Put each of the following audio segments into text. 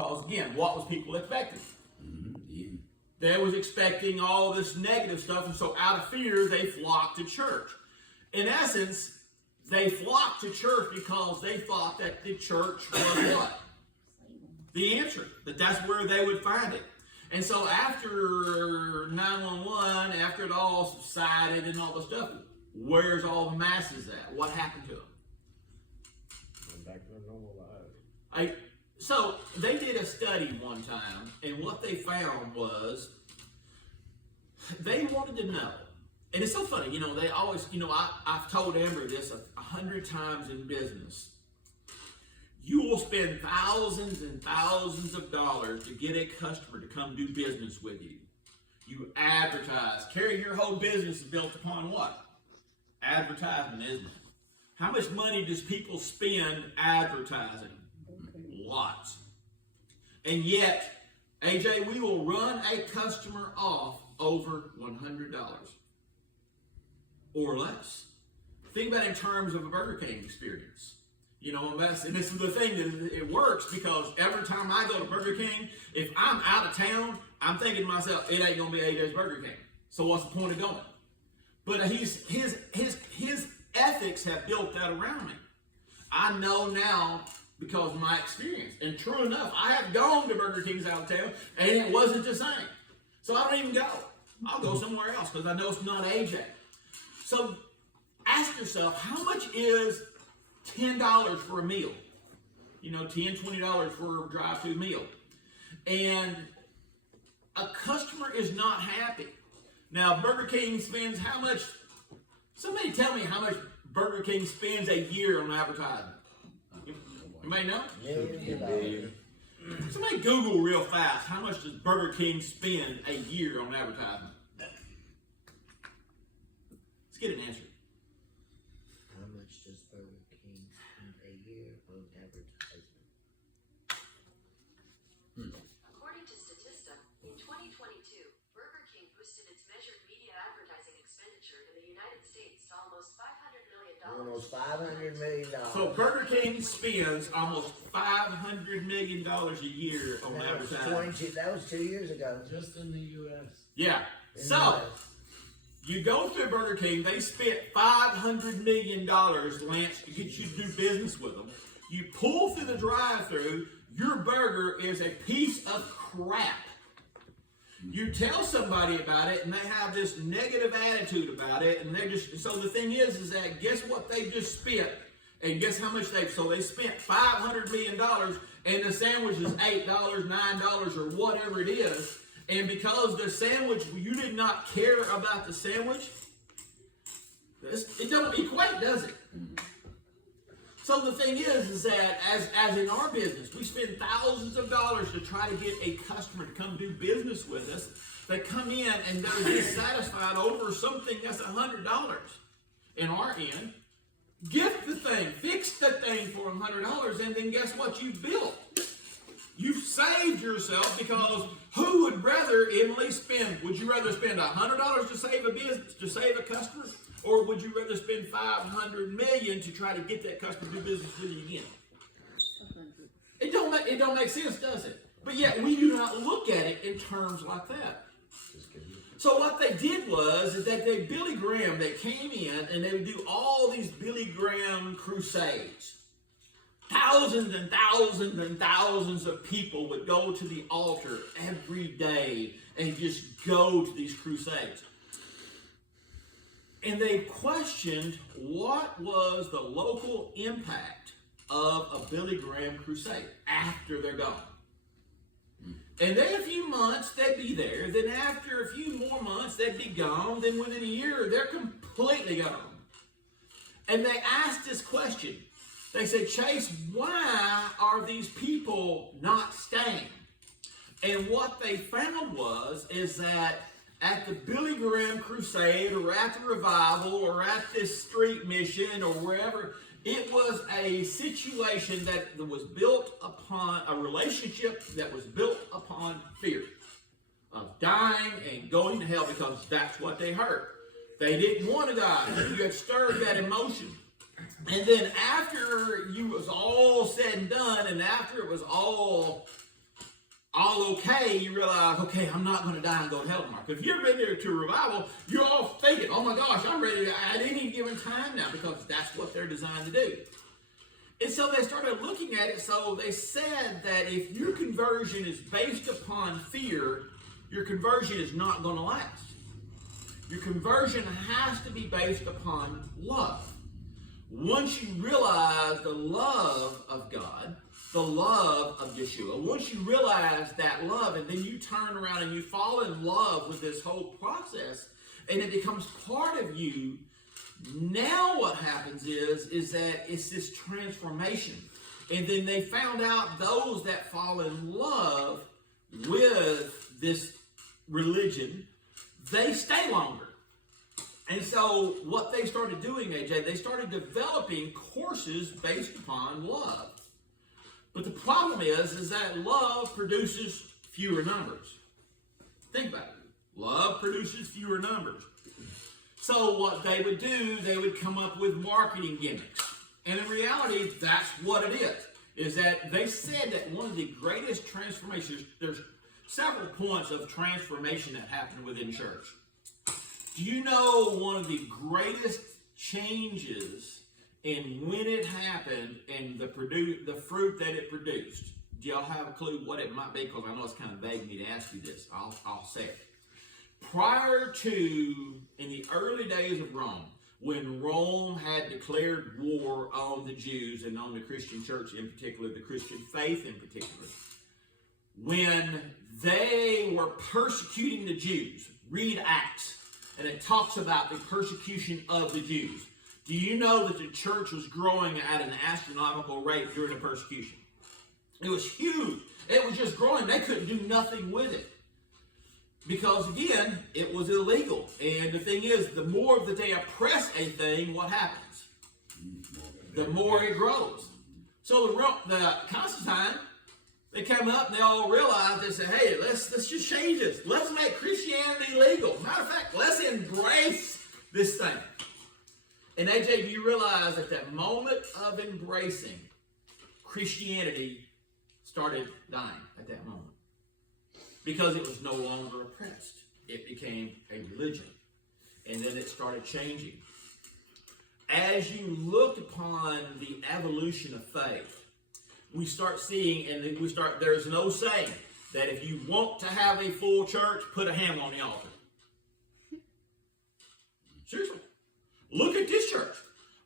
Because, again, what was people expecting? Yeah. They was expecting all this negative stuff, and so out of fear, they flocked to church. In essence, they flocked to church because they thought that the church was what? The answer. That's where they would find it. And so after 911, after it all subsided and all the stuff, where's all the masses at? What happened to them? Went back to their normal lives. So they did a study one time, and what they found was they wanted to know. And it's so funny, they always, I've told Amber this 100 times in business. You will spend thousands and thousands of dollars to get a customer to come do business with you. You advertise. Carry, your whole business is built upon what? Advertisement, isn't it? How much money does people spend advertising? Lots. And yet, AJ, we will run a customer off over $100 or less. Think about it in terms of a Burger King experience. And this is the thing, that it works because every time I go to Burger King, if I'm out of town, I'm thinking to myself, it ain't gonna be AJ's Burger King. So what's the point of going? But his ethics have built that around me. I know now because of my experience. And true enough, I have gone to Burger King's out of town, and it wasn't the same. So I don't even go. I'll go somewhere else because I know it's not AJ. So ask yourself, how much is $10 for a meal? $10, $20 for a drive-through meal. And a customer is not happy. Now, Burger King spends how much? Somebody tell me how much Burger King spends a year on advertising. You may know? Somebody Google real fast, how much does Burger King spend a year on advertising? Let's get an answer. How much does Burger King spend a year on advertising? According to Statista, in 2022, Burger King boosted its measured media advertising expenditure in the United States to almost $500 million. Almost $500 million. So Burger King spends almost $500 million a year on advertising. That was 2 years ago. Just in the U.S. Yeah. So you go to Burger King, they spent $500 million, Lance, to get you to do business with them. You pull through the drive-thru, your burger is a piece of crap. You tell somebody about it, and they have this negative attitude about it, and so the thing is that guess what they just spent? And guess how much they spent $500 million, and the sandwich is $8, $9, or whatever it is. And because the sandwich, you did not care about the sandwich, it don't equate, does it? So the thing is that as in our business, we spend thousands of dollars to try to get a customer to come do business with us. They come in and they're dissatisfied over something that's $100 in our end. Gift the thing, fix the thing for $100, and then guess what you've built? You've saved yourself, because who would rather, Emily, would you rather spend $100 to save a business, to save a customer? Or would you rather spend $500 million to try to get that customer to do business with you again? It don't make sense, does it? But yet we do not look at it in terms like that. So what they did was that Billy Graham, they came in and they would do all these Billy Graham crusades. Thousands and thousands and thousands of people would go to the altar every day and just go to these crusades. And they questioned what was the local impact of a Billy Graham crusade after they're gone. And then a few months, they'd be there. Then after a few more months, they'd be gone. Then within a year, they're completely gone. And they asked this question. They said, Chase, why are these people not staying? And what they found is that at the Billy Graham crusade, or at the revival, or at this street mission, or wherever, it was a situation that was built upon, a relationship that was built upon fear of dying and going to hell, because that's what they heard. They didn't want to die. You had stirred that emotion. And then after you was all said and done, and after it was all all okay, you realize, okay, I'm not going to die and go to hell tomorrow. Because if you've ever been there to a revival, you're all thinking, oh my gosh, I'm ready to at any given time now, because that's what they're designed to do. And so they started looking at it, so they said that if your conversion is based upon fear, your conversion is not going to last. Your conversion has to be based upon love. Once you realize the love of God, the love of Yeshua, once you realize that love, and then you turn around and you fall in love with this whole process, and it becomes part of you, now what happens is that it's this transformation. And then they found out those that fall in love with this religion, they stay longer. And so what they started doing, AJ, they started developing courses based upon love. But the problem is that love produces fewer numbers. Think about it. Love produces fewer numbers. So what they would do, they would come up with marketing gimmicks. And in reality, that's what it is that they said that one of the greatest transformations, there's several points of transformation that happened within church. Do you know one of the greatest changes in when it happened and the fruit that it produced? Do y'all have a clue what it might be? Because I know it's kind of vague me to ask you this. I'll say it. Prior to, in the early days of Rome, when Rome had declared war on the Jews and on the Christian church in particular, the Christian faith in particular, when they were persecuting the Jews, read Acts, and it talks about the persecution of the Jews. Do you know that the church was growing at an astronomical rate during the persecution? It was huge. It was just growing. They couldn't do nothing with it. Because, again, it was illegal. And the thing is, the more that they oppress a thing, what happens? The more it grows. So the Constantine, they came up and they all realized, they said, hey, let's just change this. Let's make Christianity legal. Matter of fact, let's embrace this thing. And AJ, do you realize at that moment of embracing, Christianity started dying at that moment? Because it was no longer oppressed. It became a religion. And then it started changing. As you look upon the evolution of faith, we start seeing, and there's no saying that if you want to have a full church, put a ham on the altar. Seriously. Look at this church.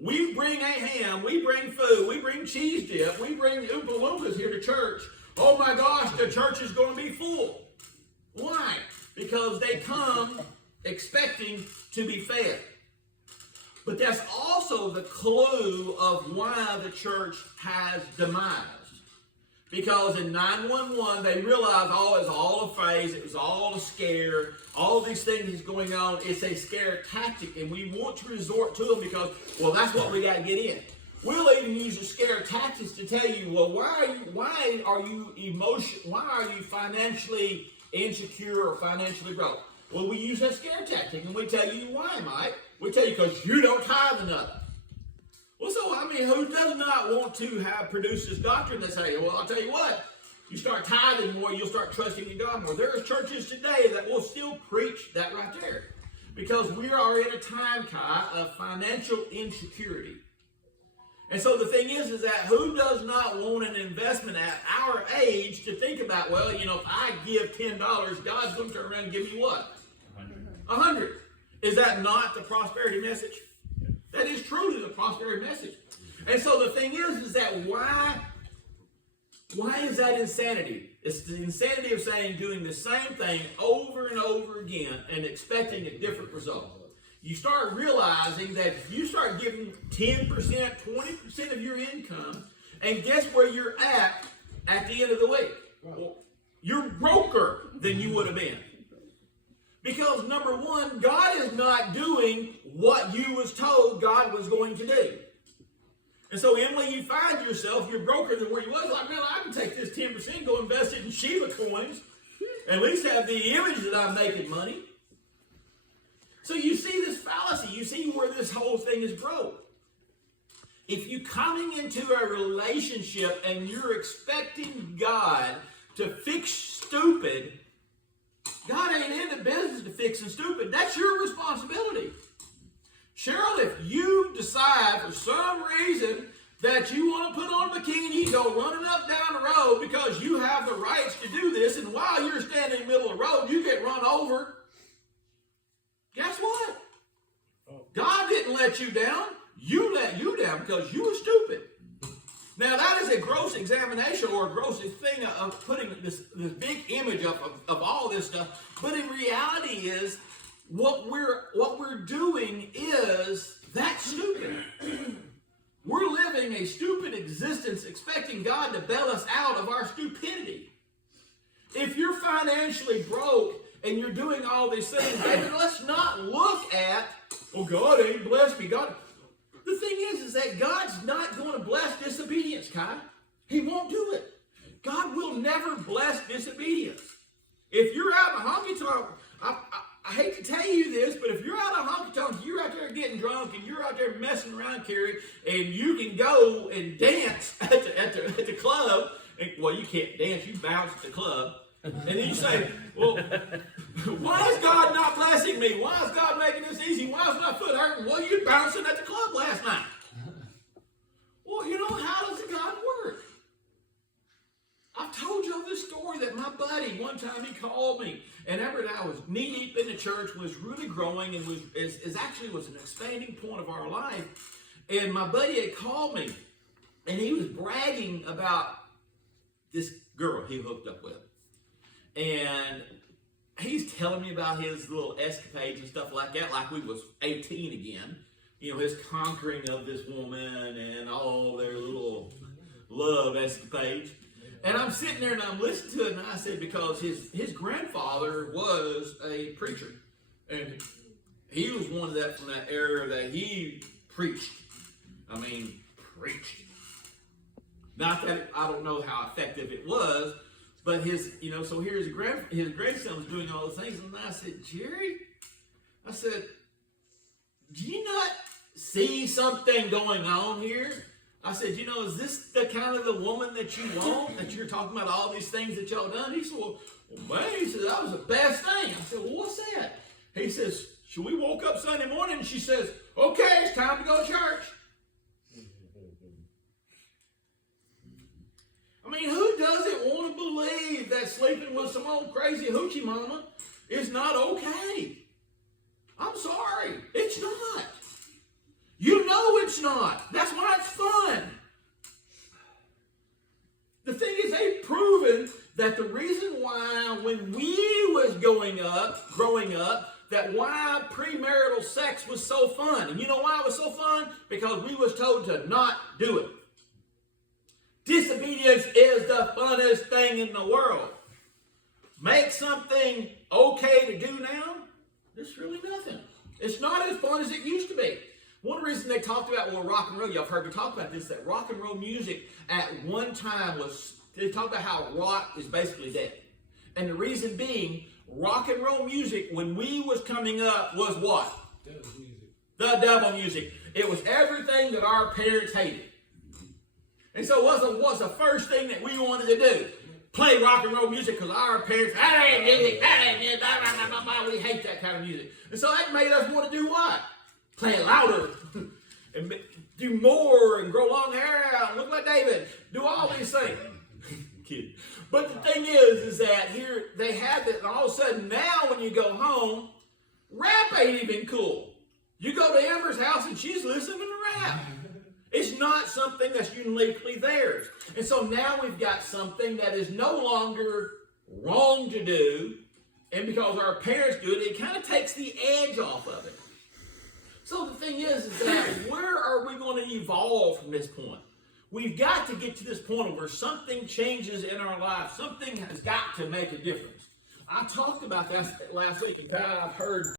We bring a ham, we bring food, we bring cheese dip, we bring Oompa Loompas here to church. Oh my gosh, the church is going to be full. Why? Because they come expecting to be fed. But that's also the clue of why the church has demised. Because in 911, they realized, oh, it was all a phase, it was all a scare, all these things is going on. It's a scare tactic, and we want to resort to them because, well, that's what we got to get in. We'll even use the scare tactics to tell you, well, why are you financially insecure or financially broke? Well, we use that scare tactic, and we tell you why, Mike. We tell you because you don't tithe enough. Well, so, I mean, who does not want to have produced this doctrine that say, well, I'll tell you what, you start tithing more, you'll start trusting in God more. There are churches today that will still preach that right there. Because we are in a time, Kai, of financial insecurity. And so the thing is that who does not want an investment at our age to think about, well, you know, if I give $10, God's going to turn around and give me what? 100. Is that not the prosperity message? That is truly the prosperity message. And so the thing is that why is that insanity? It's the insanity of doing the same thing over and over again and expecting a different result. You start realizing that if you start giving 10%, 20% of your income, and guess where you're at the end of the week? Well, you're broker than you would have been. Because number one, God is not doing what you was told God was going to do. And so, Emily, you find yourself, you're broker than where you was. Like, man, I can take this 10%, go invest it in Shiba coins, at least have the image that I'm making money. So you see this fallacy. You see where this whole thing is broke. If you coming into a relationship and you're expecting God to fix stupid, God ain't in the business to fixing stupid. That's your responsibility. Cheryl, if you decide for some reason that you want to put on a bikini, go running up down the road because you have the rights to do this, and while you're standing in the middle of the road, you get run over, guess what? God didn't let you down. You let you down because you were stupid. Now, that is a gross examination or a gross thing of putting this big image of all this stuff. But in reality is, what we're doing is that stupid. We're living a stupid existence expecting God to bail us out of our stupidity. If you're financially broke and you're doing all these things, David, let's not look at, oh, God ain't blessed me. God. The thing is that God's not going to bless disobedience, Kai. He won't do it. God will never bless disobedience. If you're out in a honky-tonk, I hate to tell you this, but if you're out in a honky-tonk, you're out there getting drunk, and you're out there messing around, Carrie, and you can go and dance at the club, and, well, you can't dance, you bounce at the club, and then you say, well, why is God not blessing me? Why is God making this easy? Why is my foot hurting? Well, you're bouncing at the club last night. Well, you know, how does God work? I've told y'all this story that my buddy, one time he called me, and Everett and I was knee-deep in the church, was really growing, and was an expanding point of our life. And my buddy had called me, and he was bragging about this girl he hooked up with. And he's telling me about his little escapades and stuff like that, like we was 18 again. You know, his conquering of this woman and all their little love escapades. And I'm sitting there and I'm listening to it, and I said, because his grandfather was a preacher. And he was one of that from that era that he preached. I mean, preached. Not that, I don't know how effective it was, but so here's his grandson was doing all those things, and I said, Jerry, I said, do you not see something going on here? I said, is this the kind of the woman that you want, that you're talking about all these things that y'all done? He said, well, man, he said, that was the best thing. I said, well, what's that? He says, so we woke up Sunday morning, and she says, okay, it's time to go to church. I mean, who doesn't want to believe that sleeping with some old crazy hoochie mama is not okay? I'm sorry. It's not. You know it's not. That's why it's fun. The thing is, they've proven that the reason why when we was growing up, that why premarital sex was so fun. And you know why it was so fun? Because we was told to not do it. Disobedience is the funnest thing in the world. Make something okay to do now, it's really nothing. It's not as fun as it used to be. One reason they talked about, rock and roll, y'all have heard me talk about this, that rock and roll music at one time they talked about how rock is basically dead. And the reason being, rock and roll music, when we was coming up, was what? Devil music. The devil music. It was everything that our parents hated. And so what's the first thing that we wanted to do? Play rock and roll music because our parents, we hate that kind of music. And so that made us want to do what? Play it louder and do more and grow long hair out and look like David. Do all these things. Kidding. But the thing is that here they have it, and all of a sudden now when you go home, rap ain't even cool. You go to Amber's house and she's listening to rap. It's not something that's uniquely theirs. And so now we've got something that is no longer wrong to do, and because our parents do it, it kind of takes the edge off of it. So the thing is that where are we going to evolve from this point? We've got to get to this point where something changes in our life. Something has got to make a difference. I talked about that last week, and I've heard